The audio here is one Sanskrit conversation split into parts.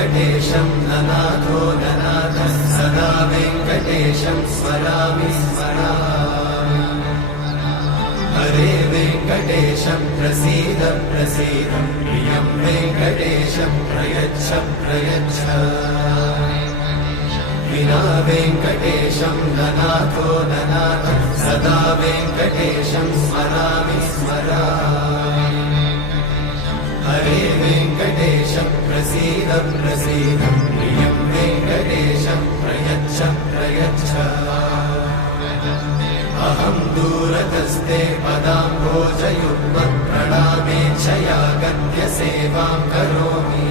वेङ्कटेशं ननाथो ननाथः सदा वेङ्कटेशं स्मरामि स्मरामि हरे वेङ्कटेशं प्रसीद प्रसीद प्रियं वेङ्कटेशं प्रयच्छ प्रयच्छ विना वेङ्कटेशं ननाथो ननाथः सदा वेङ्कटेशं स्मरामि स्मरामि हरे वेङ्कटेशं प्रसीद प्रसीद प्रियं वेङ्कटेशं प्रयच्छ प्रयच्छ अहं दूरतस्ते पदाम्भोजयुग्मं प्रणामेच्छया गद्य सेवां करोमि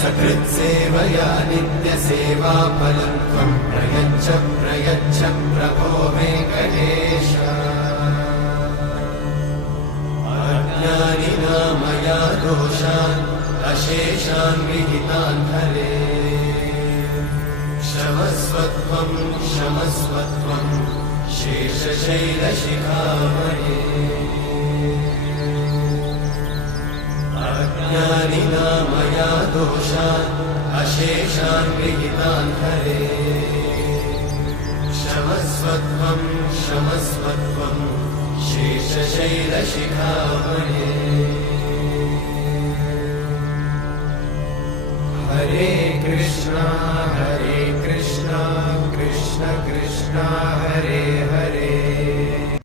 सकृत्सेवया नित्यसेवाफलं त्वं प्रयच्छ प्रयच्छ प्रभो वेङ्कटेश अज्ञानिना मया दोषान् अशेषान् विहितान् हरे क्षमस्वत्वं क्षमस्वत्वं शेषशैलशिखामणे अज्ञानिना मया दोषान् अशेषान् विहितान् हरे क्षमस्वत्वं क्षमस्वत्वं शेषशैलशिखामणे